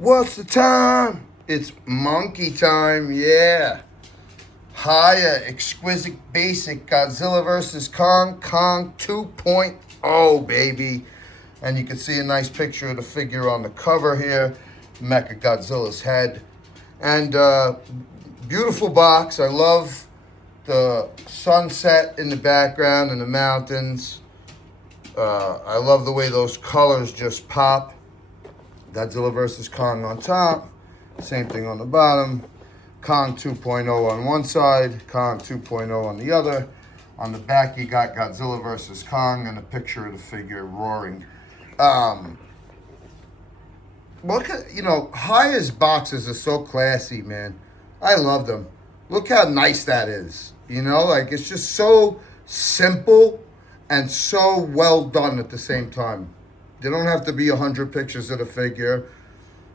What's the time? It's monkey time, yeah. Hiya, Exquisite Basic, Godzilla vs. Kong, Kong 2.0, baby. And you can see a nice picture of the figure on the cover here, Mecha Godzilla's head. And beautiful box. I love the sunset in the background and the mountains. I love the way those colors just pop. Godzilla vs. Kong on top. Same thing on the bottom. Kong 2.0 on one side, Kong 2.0 on the other. On the back, you got Godzilla vs. Kong and a picture of the figure roaring. Look at, Hiya's boxes are so classy, man. I love them. Look how nice that is. It's just so simple and so well done at the same time. There don't have to be 100 pictures of the figure.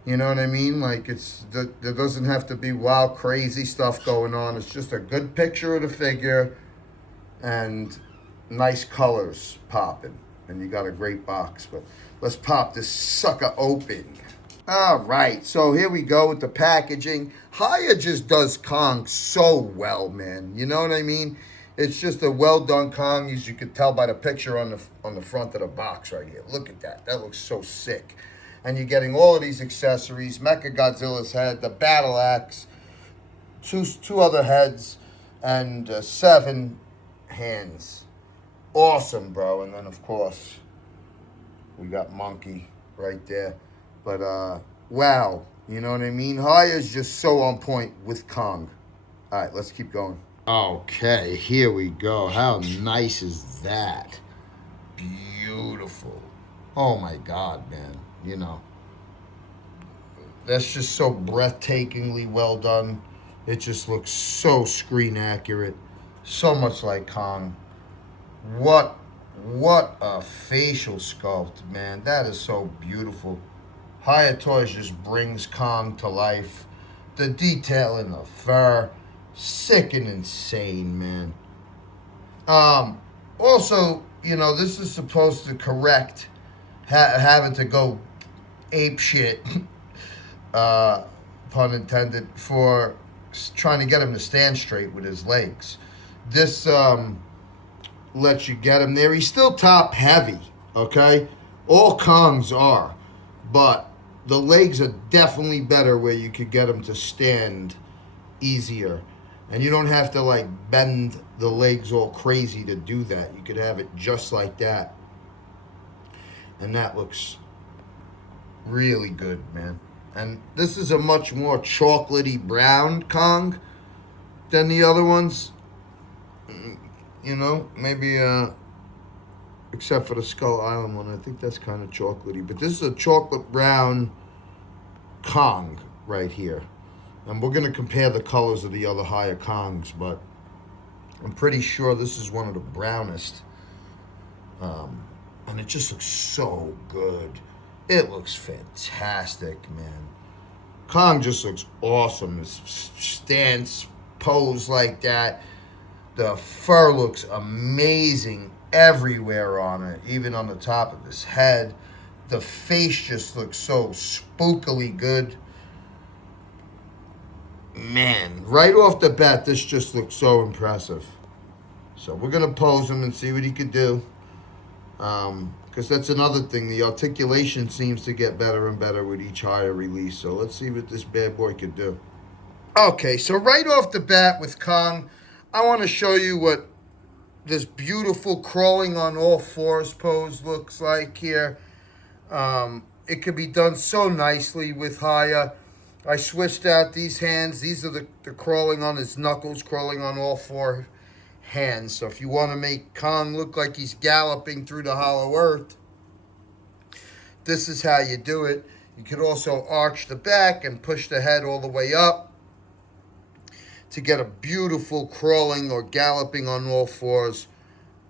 You know what I mean? There doesn't have to be wild, crazy stuff going on. It's just a good picture of the figure and nice colors popping. And you got a great box. But let's pop this sucker open. All right, so here we go with the packaging. Hiya just does Kong so well, man. You know what I mean? It's just a well-done Kong, as you can tell by the picture on the front of the box right here. Look at that. That looks so sick. And you're getting all of these accessories. Mecha Godzilla's head, the battle axe, two other heads, and 7 hands. Awesome, bro. And then, of course, we got Monkey right there. But, wow. You know what I mean? Hiya's just so on point with Kong. All right, let's keep going. Okay, here we go. How nice is that? Beautiful. Oh, my God, man. That's just so breathtakingly well done. It just looks so screen accurate. So much like Kong. What a facial sculpt, man. That is so beautiful. Hiya Toys just brings Kong to life. The detail in the fur, sick and insane, man. Also, this is supposed to correct having to go ape shit, pun intended, for trying to get him to stand straight with his legs. This lets you get him there. He's still top heavy, okay? All Kongs are, but the legs are definitely better where you could get him to stand easier. And you don't have to bend the legs all crazy to do that. You could have it just like that. And that looks really good, man. And this is a much more chocolatey brown Kong than the other ones. Maybe except for the Skull Island one. I think that's kind of chocolatey. But this is a chocolate brown Kong right here. And we're going to compare the colors of the other Hiya Kongs, but I'm pretty sure this is one of the brownest. And it just looks so good. It looks fantastic, man. Kong just looks awesome. His stance, pose like that. The fur looks amazing everywhere on it, even on the top of his head. The face just looks so spookily good. Man, right off the bat, this just looks so impressive. So we're going to pose him and see what he could do. Because that's another thing. The articulation seems to get better and better with each Hiya release. So let's see what this bad boy could do. Okay, so right off the bat with Kong, I want to show you what this beautiful crawling on all fours pose looks like here. It could be done so nicely with Hiya. I switched out these hands. These are the crawling on his knuckles, crawling on all 4 hands. So if you want to make Kong look like he's galloping through the hollow earth, this is how you do it. You could also arch the back and push the head all the way up to get a beautiful crawling or galloping on all 4s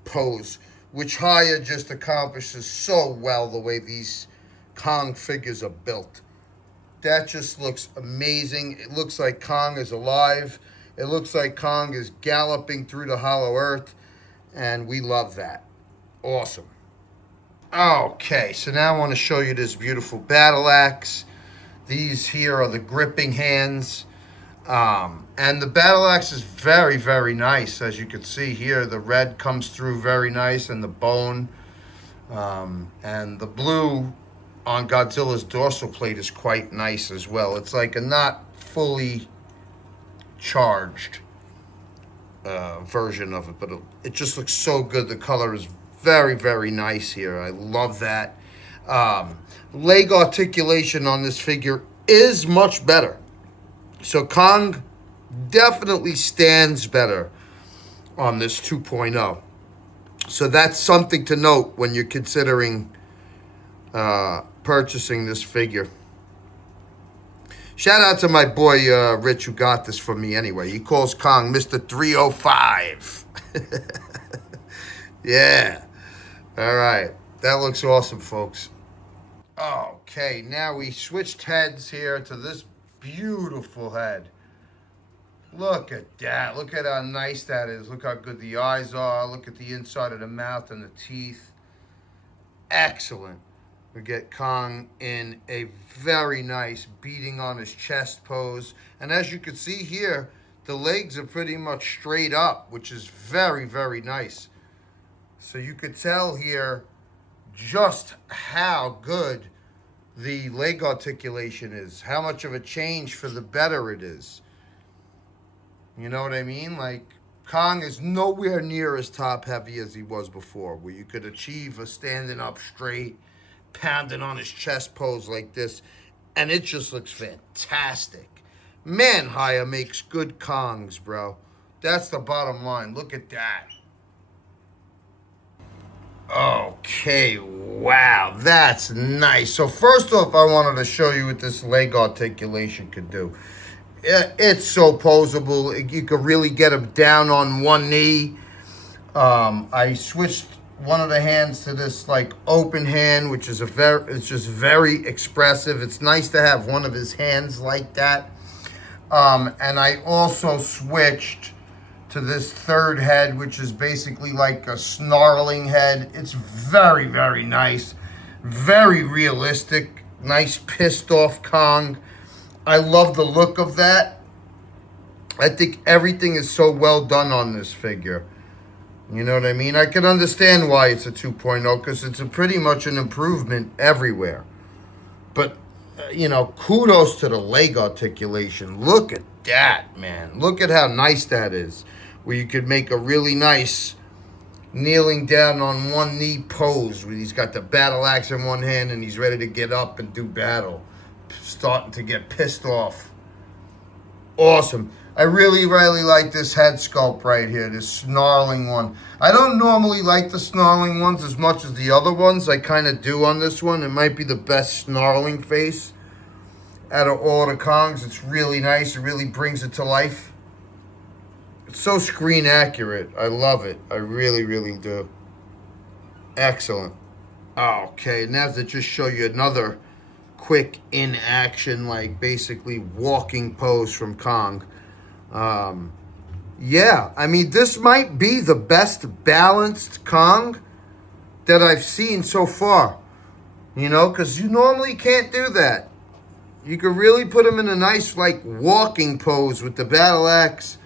pose, which Hiya just accomplishes so well the way these Kong figures are built. That just looks amazing. It looks like Kong is alive. It looks like Kong is galloping through the hollow earth, and we love that. Awesome. Okay, so now I want to show you this beautiful battle axe. These here are the gripping hands. And the battle axe is very, very nice. As you can see here, the red comes through very nice, and the bone. And the blue on Godzilla's dorsal plate is quite nice as well. It's like a not fully charged version of it, but it just looks so good. The color is very, very nice here. I love that. Leg articulation on this figure is much better. So Kong definitely stands better on this 2.0. So that's something to note when you're considering purchasing this figure. Shout out to my boy Rich, who got this for me anyway. He calls Kong Mr. 305. Yeah. All right. That looks awesome, folks. Okay, now we switched heads here to this beautiful head. Look at that. Look at how nice that is. Look how good the eyes are. Look at the inside of the mouth and the teeth. Excellent. We get Kong in a very nice beating on his chest pose. And as you can see here, the legs are pretty much straight up, which is very, very nice. So you could tell here just how good the leg articulation is, how much of a change for the better it is. You know what I mean? Like, Kong is nowhere near as top heavy as he was before, where you could achieve a standing up straight, pounding on his chest pose like this, and it just looks fantastic. Man, Hiya makes good Kongs, bro. That's the bottom line. Look at that. Okay, wow, that's nice. So first off, I wanted to show you what this leg articulation could do. It's so posable. You could really get him down on one knee. I switched one of the hands to this like open hand, which is it's just very expressive. It's nice to have one of his hands like that. And I also switched to this third head, which is basically like a snarling head. It's very, very nice. Very realistic. Nice pissed off Kong. I love the look of that. I think everything is so well done on this figure. You know what I mean? I can understand why it's a 2.0, because it's pretty much an improvement everywhere. But, you know, kudos to the leg articulation. Look at that, man. Look at how nice that is. Where you could make a really nice kneeling down on one knee pose, where he's got the battle axe in one hand and he's ready to get up and do battle. Starting to get pissed off. Awesome. I really, really like this head sculpt right here, this snarling one. I don't normally like the snarling ones as much as the other ones. I kind of do on this one. It might be the best snarling face out of all the Kongs. It's really nice. It really brings it to life. It's so screen accurate. I love it. I really, really do. Excellent. Okay, now to just show you another quick in action, like basically walking pose from Kong. Yeah, I mean, this might be the best balanced Kong that I've seen so far. You know, because you normally can't do that. You could really put him in a nice, like, walking pose with the battle axe.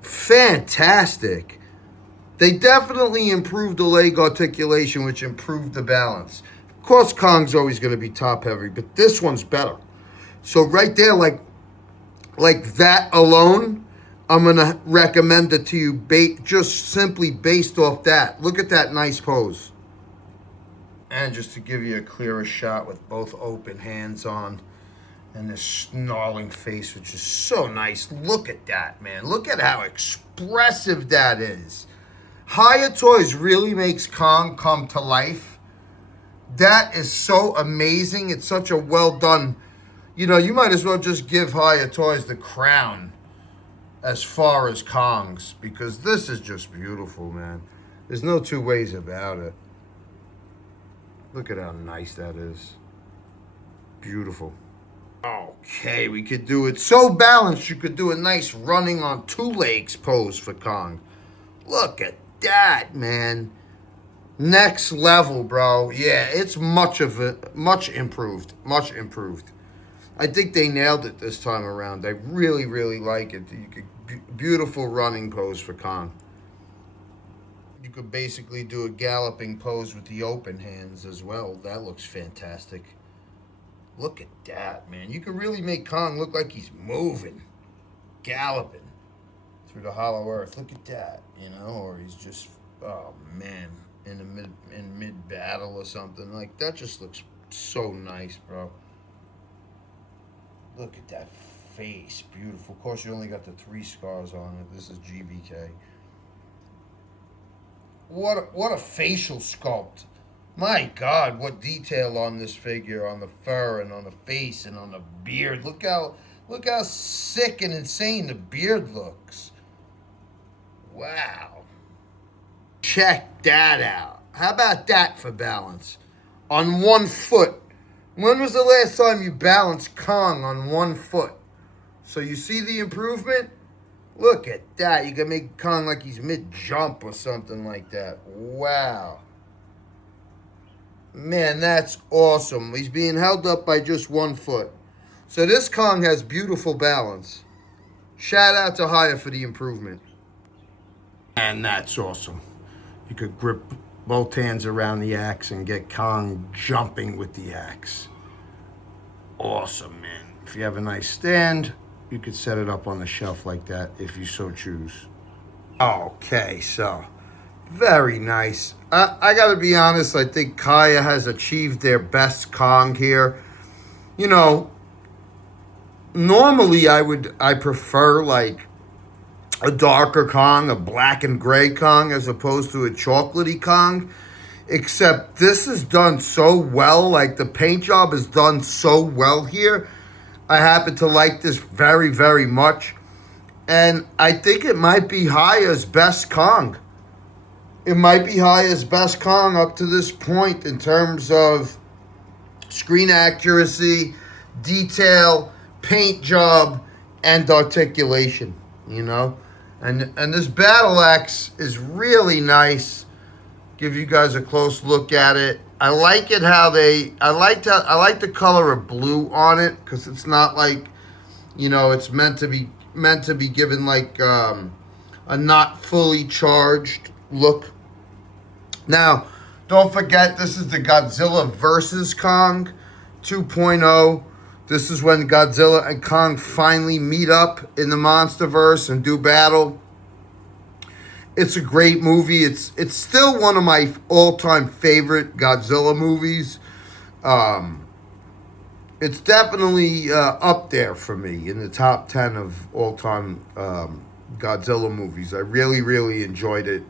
Fantastic. They definitely improved the leg articulation, which improved the balance. Of course, Kong's always going to be top heavy, but this one's better. So right there, like that alone, I'm going to recommend it to you just simply based off that. Look at that nice pose. And just to give you a clearer shot with both open hands on and this snarling face, which is so nice. Look at that, man. Look at how expressive that is. Hiya Toys really makes Kong come to life. That is so amazing. It's such a well done. You know, you might as well just give Hiya Toys the crown as far as Kongs, because this is just beautiful, man. There's no two ways about it. Look at how nice that is. Beautiful. Okay, we could do it so balanced you could do a nice running on two legs pose for Kong. Look at that, man. Next level, bro. Yeah, it's much improved. Much improved. I think they nailed it this time around. I really, really like it. You could beautiful running pose for Kong. You could basically do a galloping pose with the open hands as well. That looks fantastic. Look at that, man. You could really make Kong look like he's moving, galloping through the hollow earth. Look at that, you know, or he's just, oh man, in mid battle or something. Like, that just looks so nice, bro. Look at that face, beautiful. Of course, you only got the 3 scars on it. This is GVK. What a facial sculpt. My God, what detail on this figure, on the fur and on the face and on the beard. Look how sick and insane the beard looks. Wow. Check that out. How about that for balance? On 1 foot. When was the last time you balanced Kong on 1 foot? So you see the improvement? Look at that. You can make Kong like he's mid-jump or something like that. Wow. Man, that's awesome. He's being held up by just 1 foot. So this Kong has beautiful balance. Shout out to Hiya for the improvement. And that's awesome. You could grip both hands around the axe and get Kong jumping with the axe. Awesome, man. If you have a nice stand, you could set it up on the shelf like that if you so choose. Okay, so very nice. I gotta be honest, I think Hiya has achieved their best Kong here. You know, normally I prefer like a darker Kong, a black and gray Kong, as opposed to a chocolatey Kong. Except this is done so well, like the paint job is done so well here. I happen to like this very, very much. And I think it might be Hiya's best Kong. It might be Hiya's best Kong up to this point in terms of screen accuracy, detail, paint job, and articulation, you know? And this battle axe is really nice. Give you guys a close look at it. I like it how I like the color of blue on it, because it's not like, you know, it's meant to be given like a not fully charged look. Now, don't forget, this is the Godzilla vs. Kong 2.0. This is when Godzilla and Kong finally meet up in the MonsterVerse and do battle. It's a great movie. It's still one of my all-time favorite Godzilla movies. It's definitely up there for me in the top 10 of all-time Godzilla movies. I really, really enjoyed it.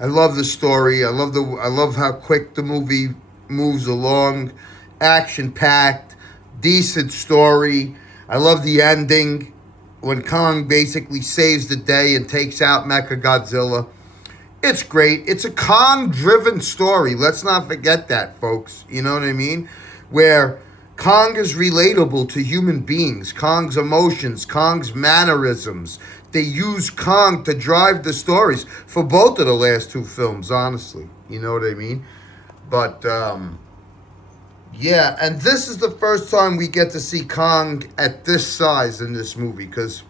I love the story. I love how quick the movie moves along. Action-packed, decent story. I love the ending when Kong basically saves the day and takes out Mechagodzilla. It's great. It's a Kong-driven story. Let's not forget that, folks. You know what I mean? Where Kong is relatable to human beings. Kong's emotions, Kong's mannerisms. They use Kong to drive the stories for both of the last 2 films, honestly. You know what I mean? But, yeah, and this is the first time we get to see Kong at this size in this movie, because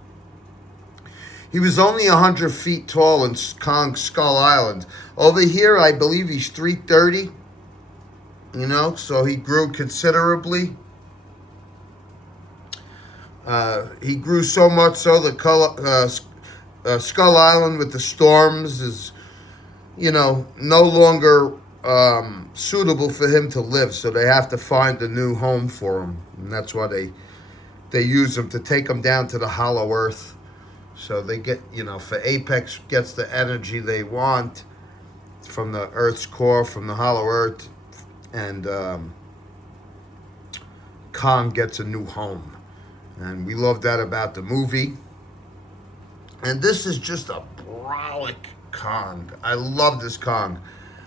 he was only 100 feet tall in Kong Skull Island. Over here, I believe he's 330, you know, so he grew considerably. He grew so much so the Skull Island with the storms is, you know, no longer suitable for him to live, so they have to find a new home for him, and that's why they use him to take him down to the hollow earth, so they get, you know, for Apex gets the energy they want from the earth's core, from the hollow earth, and Kong gets a new home, and we love that about the movie. And this is just a brolic Kong. I love this Kong.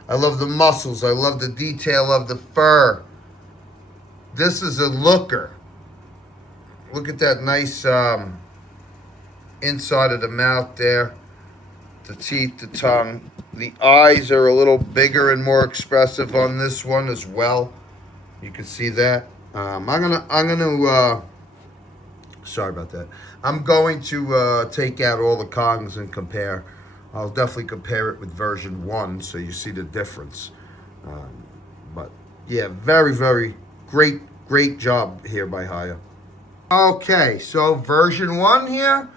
I love the muscles. I love the detail of the fur. This is a looker. Look at that nice inside of the mouth there. The teeth, the tongue. The eyes are a little bigger and more expressive on this one as well. You can see that. Sorry about that. I'm going to take out all the Kongs and compare. I'll definitely compare it with version 1 so you see the difference. But yeah, very, very great job here by Hiya. Okay, so version 1 here,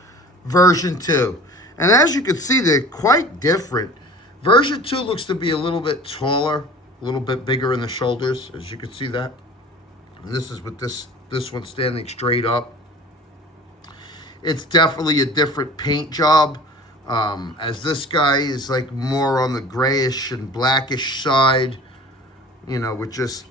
version 2. And as you can see, they're quite different. Version 2 looks to be a little bit taller, a little bit bigger in the shoulders, as you can see that. And this is with this one standing straight up. It's definitely a different paint job, as this guy is like more on the grayish and blackish side, you know, with just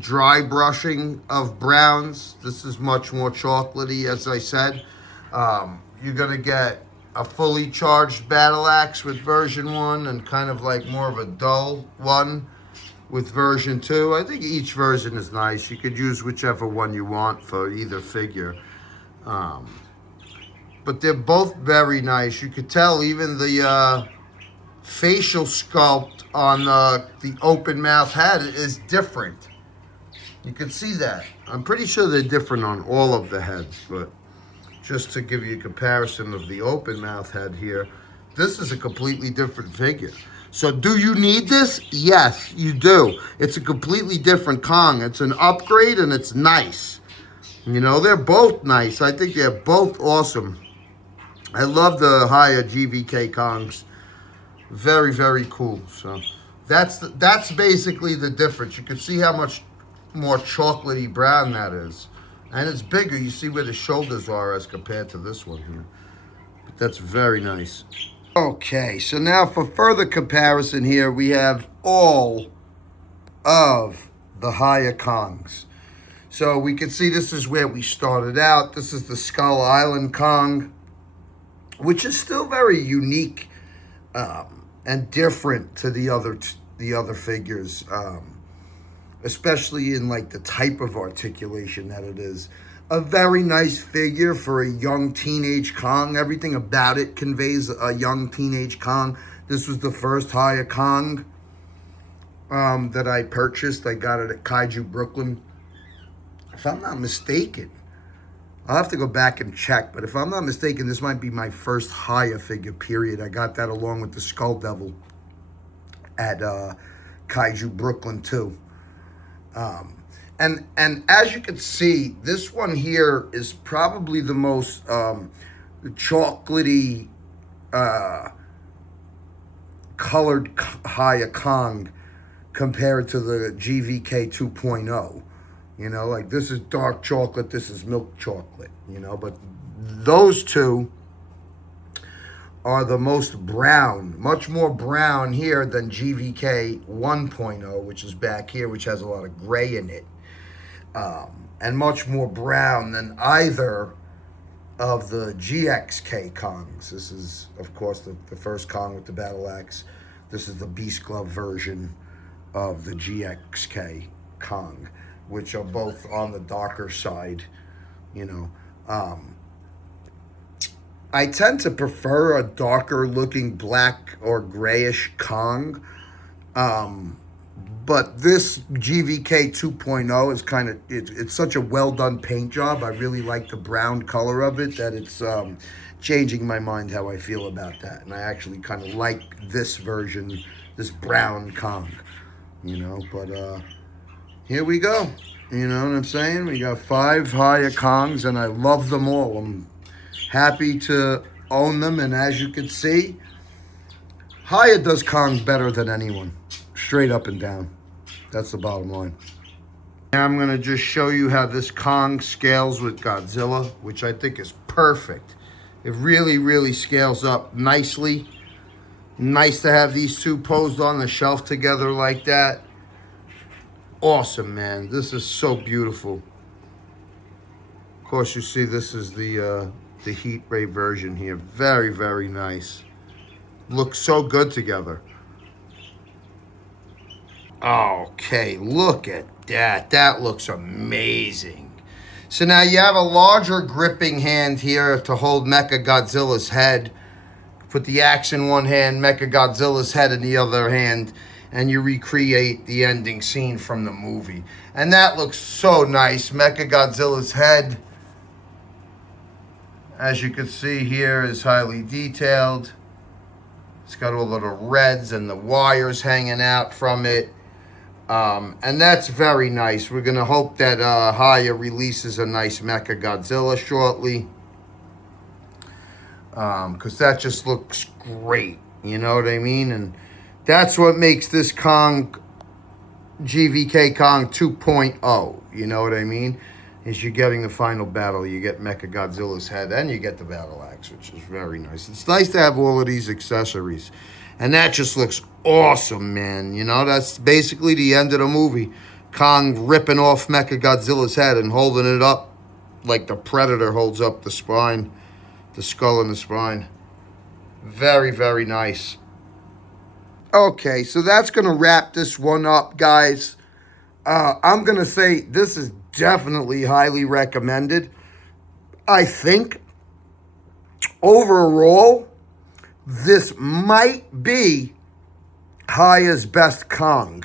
dry brushing of browns. This is much more chocolatey, as I said. You're gonna get a fully charged battle axe with version 1 and kind of like more of a dull one with version 2. I think each version is nice. You could use whichever one you want for either figure. But they're both very nice. You could tell even the facial sculpt on the open mouth head is different. You can see that. I'm pretty sure they're different on all of the heads, but just to give you a comparison of the open mouth head here, this is a completely different figure. So do you need this? Yes, you do. It's a completely different Kong. It's an upgrade and it's nice. You know, they're both nice. I think they're both awesome. I love the Hiya GVK Kongs. Very, very cool. So that's basically the difference. You can see how much more chocolatey brown that is. And it's bigger. You see where the shoulders are as compared to this one here. But that's very nice. Okay, so now for further comparison here, we have all of the Hiya Kongs. So we can see this is where we started out. This is the Skull Island Kong, which is still very unique and different to the other figures, especially in like the type of articulation that it is. A very nice figure for a young teenage Kong. Everything about it conveys a young teenage Kong. This was the first Hiya Kong that I purchased. I got it at Kaiju Brooklyn. If I'm not mistaken, I'll have to go back and check, but if I'm not mistaken, this might be my first Hiya figure, period. I got that along with the Skull Devil at Kaiju Brooklyn too. And as you can see, this one here is probably the most chocolatey colored Hiya Kong compared to the GVK 2.0. You know, like this is dark chocolate, this is milk chocolate, you know, but those two are the most brown, much more brown here than GVK 1.0, which is back here, which has a lot of gray in it. And much more brown than either of the GXK Kongs. This is, of course, the first Kong with the battle axe. This is the Beast Glove version of the GXK Kong, which are both on the darker side, you know. I tend to prefer a darker looking black or grayish Kong. But this GVK 2.0 is kind of, it's such a well done paint job. I really like the brown color of it that it's changing my mind how I feel about that. And I actually kind of like this version, this brown Kong, you know. But here we go. You know what I'm saying? We got 5 Hiya Kongs and I love them all. I'm happy to own them. And as you can see, Hiya does Kong better than anyone. Straight up and down. That's the bottom line. Now I'm going to just show you how this Kong scales with Godzilla, which I think is perfect. It really, really scales up nicely. Nice to have these two posed on the shelf together like that. Awesome, man. This is so beautiful. Of course, you see this is the heat ray version here. Very, very nice. Looks so good together. Okay, look at that. That looks amazing. So now you have a larger gripping hand here to hold Mecha Godzilla's head. Put the axe in one hand, Mecha Godzilla's head in the other hand. and you recreate the ending scene from the movie. And that looks so nice. Mechagodzilla's head, as you can see here, is highly detailed. It's got all of the reds and the wires hanging out from it. And that's very nice. We're going to hope that Hiya releases a nice Mechagodzilla shortly. Because that just looks great. You know what I mean? And that's what makes this Kong, GVK Kong 2.0. You know what I mean? Is you're getting the final battle. You get Mechagodzilla's head and you get the battle axe, which is very nice. It's nice to have all of these accessories. And that just looks awesome, man. You know, that's basically the end of the movie. Kong ripping off Mechagodzilla's head and holding it up like the Predator holds up the spine, the skull and the spine. Very, very nice. Okay, so that's going to wrap this one up, guys. I'm going to say this is definitely highly recommended. I think overall, this might be Hiya's best Kong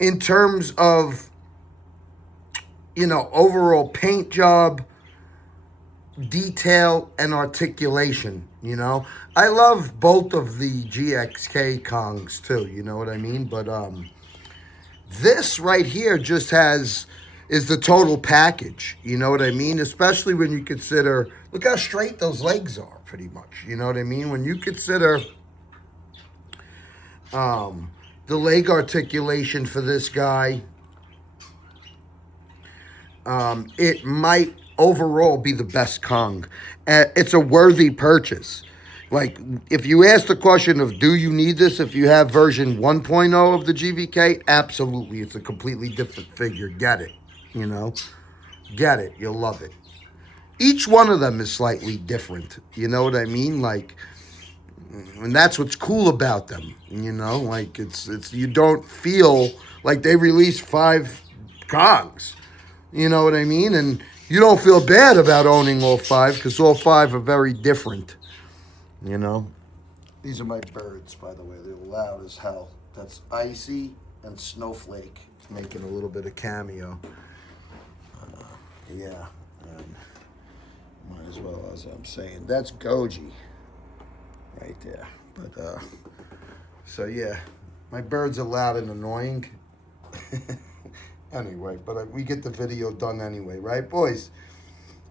in terms of, you know, overall paint job, detail, and articulation. You know, I love both of the GXK Kongs too, you know what I mean? But this right here just is the total package, you know what I mean? Especially when you consider, look how straight those legs are, pretty much, you know what I mean? When you consider the leg articulation for this guy, it might overall be the best Kong. It's a worthy purchase. Like, if you ask the question of, do you need this if you have version 1.0 of the GVK? Absolutely. It's a completely different figure. Get it, you know? Get it. You'll love it. Each one of them is slightly different. You know what I mean? Like, and that's what's cool about them, you know? Like, it's you don't feel like they released 5 Kongs. You know what I mean? And you don't feel bad about owning all 5 because all 5 are very different. You know, these are my birds, by the way. They're loud as hell. That's Icy and Snowflake making a little bit of cameo. Yeah, and might as well, as I'm saying. That's Goji right there. But, so yeah, my birds are loud and annoying. Anyway, but we get the video done anyway, right, boys?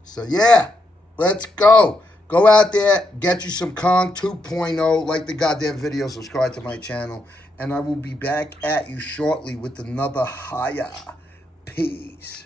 So yeah, let's go. Go out there, get you some Kong 2.0, like the goddamn video, subscribe to my channel, and I will be back at you shortly with another Hiya. Peace.